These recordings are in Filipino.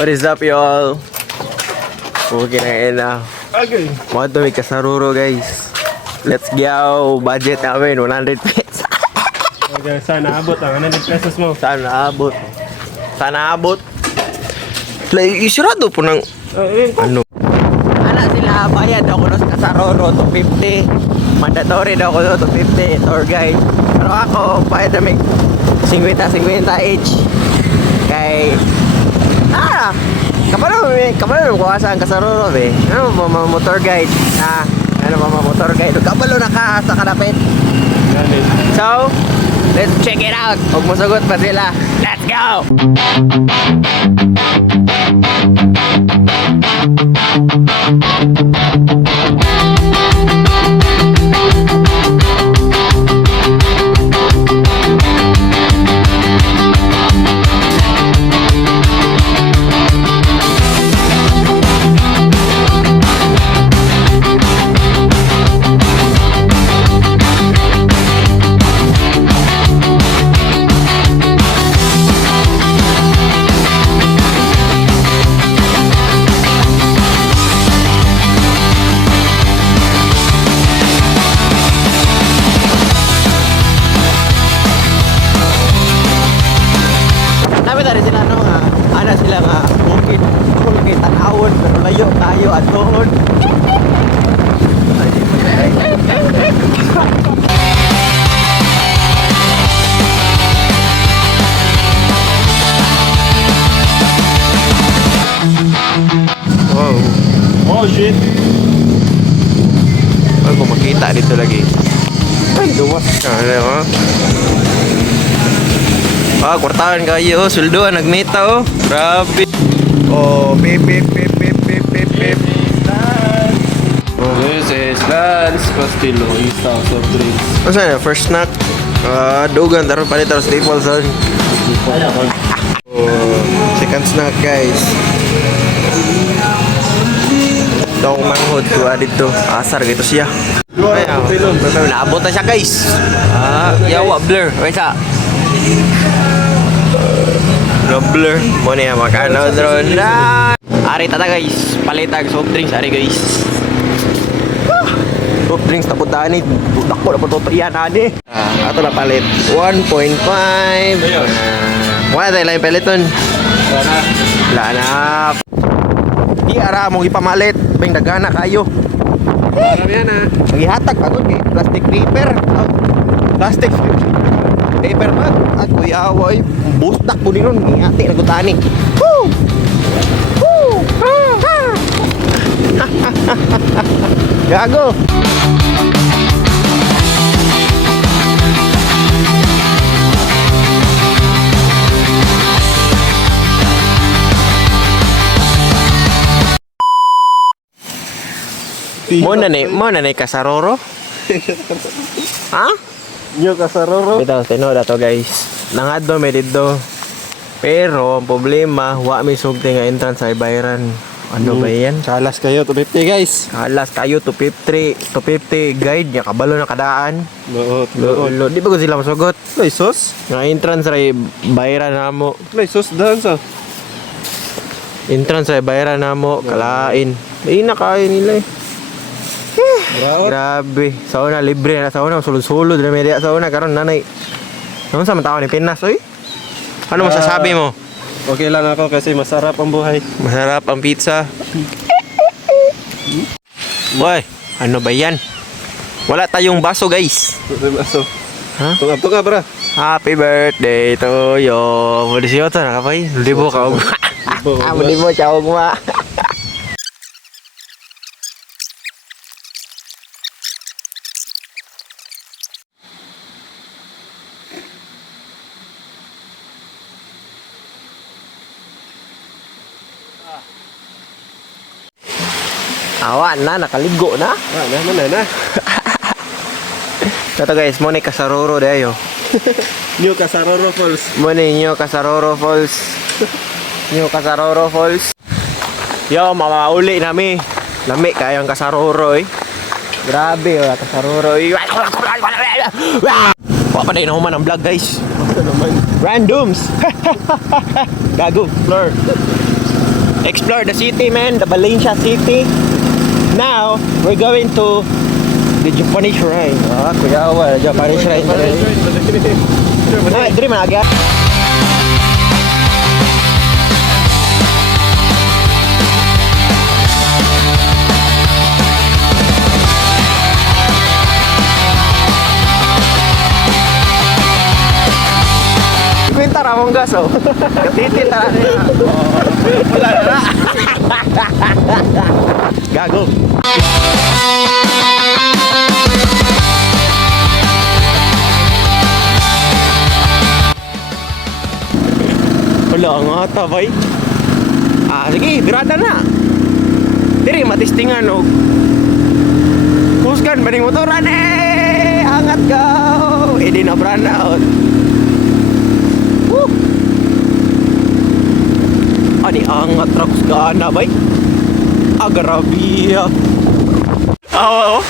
What is up, y'all? Okay na yun na. Okay. Mga tumig kasaruro, guys. Let's go. Budget namin, 100 pesos. Okay, sana abot ang 100 pesos mo. Sana abot. Sana abot. Isurado po ng... Ano? Ana sila, bayad ako ng kasaruro, 250. Mandatory daw ako 250, tour guide. Pero ako, bayad namin 50-50 each. Kay... Kapalo kuwasa ang kasaruro, be. Ano ba mga motor guide? Ano ba mga motor guide? Kapalo na ka sa kanapit. So, let's check it out. Huwag masagot pa sila. Let's go! Sila nga bukid ako lagi tanawon pero layo tayo at doon. Wow. Oh shit. Ay, kung makita dito lagi. Ay, duwas ka. Kwartahan kayo, sulduan, nagmeta oh. Grabe. Oh, pip. This is Lance Castillo, East House of Drinks. Ano saan na? First snack? Dugan, taron palit, taron staples son. Second snack guys. Dong manghod tuwa dito. Asar gitu siya. Ay, naabot na siya guys. Yawa blur. Wait sa. Blur mo niya makano drone na. Ari tata guys, palitag soft drinks ari guys. Soft drinks tapos daan ni budak ko na po yan ade. Ato na palit 1.5. Wala tayo lang peliton. Wala na. Di ara mo ipamalit, bing dagana kayo. Marami yan ah. Magihatag agad kay plastic paper. Plastic paper ba? At kuya away busdak po din nun. Ngati nagutani. Woo! Woo! Gago! Mo na ni kasaroro? Ha? Nyo kasaroro. Bitaw, tinood ato guys. Nangadto may dito. Pero ang problema, wa may sugti nga entrance sa Ibayran. Ano ba yan? Kalas kayo, 250 guys. Kalas kayo 250 guide nya kabalo na kadaan. Luot. Di ba ko sila masugot? Sos? Nga entrance sa Ibayran namo. Sos daan sa. Entrance sa Ibayran namo, kalain. Di na kain nila eh. Grabe. Sa una libre na sa una sulod-sulod na media sa una karon nanay. Ano sa tao ni Pinas oy? Ano masasabi mo? Okay lang ako kasi masarap ang buhay. Masarap ang pizza. Boy, ano ba yan? Wala tayong baso guys. Baso. Ha? Tunga bra. Happy birthday to you. Muli siya ito nakapay. Libo ka og. Muli mo siya og ma. Awa na, nakaligo na. Na. Ito guys, mo ni kasaroro dayo. New Kasaroro Falls. Mo ni nyo kasaroro falls. Nyo kasaroro falls. Yo, mamauli nami. Lami kayang kasaroro eh. Grabe, kasaroro eh. Wa pa na inahuman ang vlog guys. Randoms. Gago, blur. explore the city, man, the Valencia city. Now, we're going to the Japanese shrine. Ah, kuya, wala Japanese shrine. Ay, diri man agya. Kwenta ra mong gas, oh. Katitin na niya. Wala na. Gago. Wala nga tabay. Ah, sige, birada na. Diri matistingan og kuskan baning motoran eh. Angat ka. Edi na burnout. Woo. Ani angat trucks ka na bay. Ah, grabe. Oo.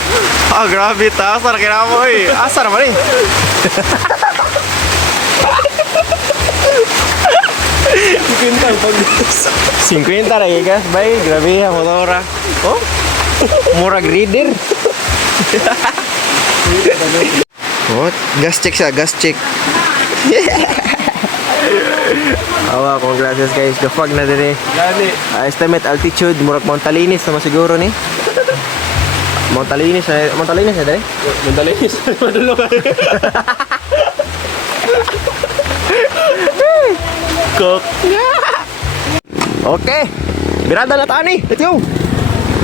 Ah, grabe ta. Asar kina mo eh. Asar man eh. 50 lagi guys, bay, grabe ya motora. Oh, murag reader. Oh, gas check siya, gas check. Awa, congrats guys, the fog na din eh. Estimate altitude, murag Mount Talinis naman siguro ni. Mount Talinis na dali? Mount Talinis, madulo ka. Cook. Okay. Birada na tayo ni. Let's go.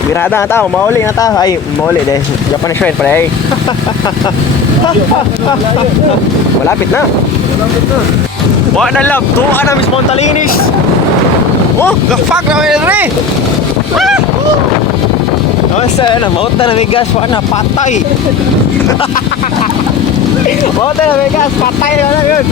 Birada na tayo. Mauli na tayo. Ay, mauli dahil Japanese shrine pala eh. Malapit na. Wala na lang. Tuwa na Miss Montalinis. Oh, the-fuck na may nari. Nasa na, maut na may gas. Wala na, patay. Maut na may gas. Patay na lang yun.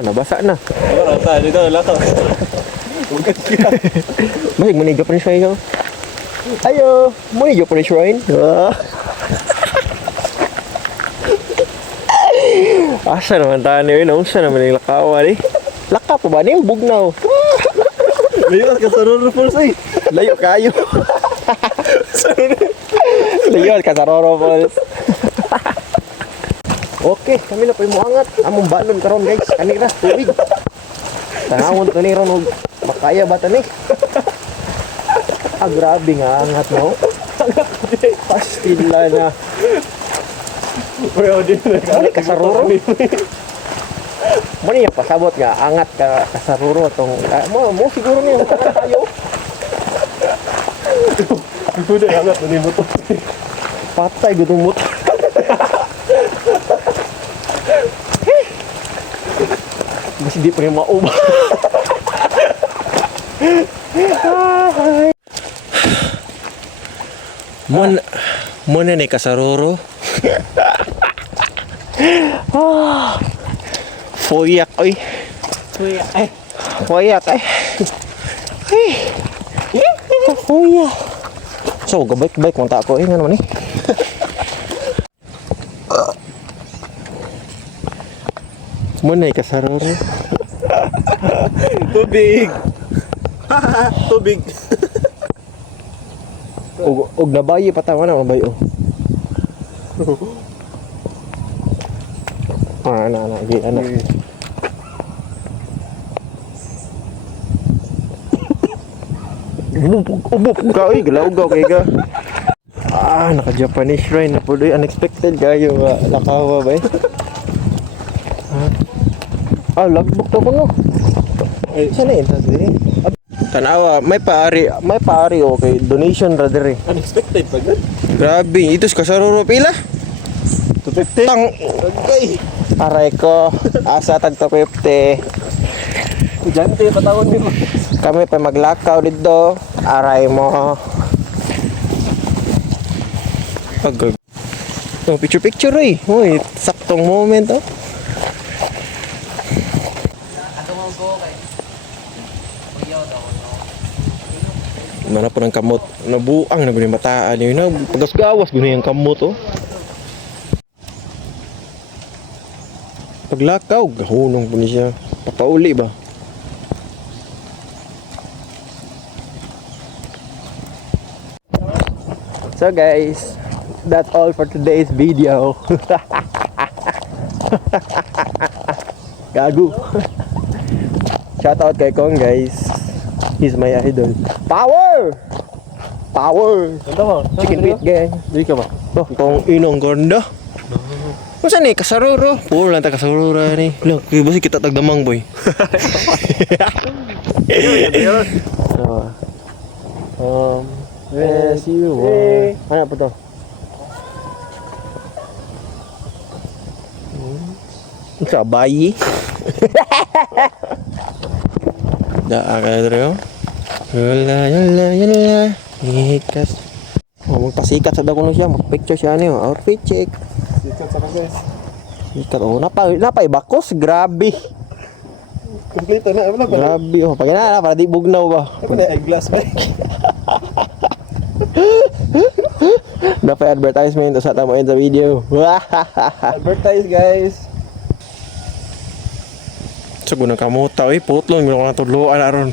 Nabasa na. Rata dito lakaw. Masig mo ni Japanese shrine. Ayo, mo ni Japanese shrine. Asa naman tayo ni Wino? Asa naman yung lakawa ni? Laka pa ba ni? Bugnaw. Layo ka sa Roro Falls eh. Layo kayo. Layo ka sa Roro Falls. Okay, kami na po yung muangat. Among balon karon guys. Kanira, tubig. Tanawon to ni Ron. Makaya ba tani? Ah, grabe nga angat no. Pastila na. Pero din na Mali kasaruro. Mali yung pasabot nga angat ka kasaruro tong mo siguro niyo tayo. Kuda angat ni motor. Patay gudumot. Mas di pa rin maubah. Muna ni kasaruro. Foyak oy. Foyak ay. Foyak. So gabay-gabay kung ta ko nga naman eh. Muna ni kasaruro. Tubig. Tubig. Og nabayi pa tawa na nabayo. Na gi ana. Ubop ka oy, galawgaw kay ka. Ah, naka Japanese shrine na puloy unexpected kayo lakawa ba eh. Ah, lagbok to ko no. Ay, sana yun tadi. Tanawa, may paari okay, donation ra dire. Unexpected pa gud. Grabe, itos kasaruro pila. 250. Tang Okay. aray ko, asa tag 250. Jante patawon ni mo. Kami pa maglakaw dito. Aray mo. Pag oh, picture eh. Uy, saktong moment oh. Mana po ng kamot. Nabuang na guning bataan yun. Pagasgawas guning ang kamot oh. Paglakaw, gahunong po niya. Papauli ba? So guys, that's all for today's video. Gago. Shoutout kay Kong guys. He's my idol. Power! Power! Ganda mo. Chicken feet gang. Di ka ba? Oh, Kong inong ganda. Masa ni kasaruro? Puro lang ta kasaruro ni. Look, basi kita tagdamang boy. Yes, you are. Ano pa to? Sa bayi. Daa ka dito. Yala. Ikas. Oh, magpasikat sa daw siya. Mag-picture siya niyo. Outfit check. Sikat sa kases. Sikat. Oh, napay bakos. Grabe. Kompleto na. Wala ba? Grabe. Oh, pag na para di bugnaw ba? Ano na eyeglass ba? Dapat advertisement sa tamo sa video. Advertise guys. Sa gunang kamuta, putlong mo na tudloan aron.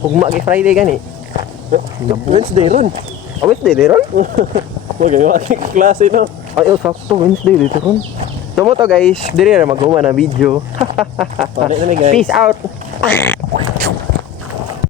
Ugma kay Friday gani. Wednesday ron. Wednesday di ron? Wag yung aking klase no. Ay, sakto Wednesday dito ron. So mo to guys, diri na maghuman ang video. Panik na ni guys. Peace out.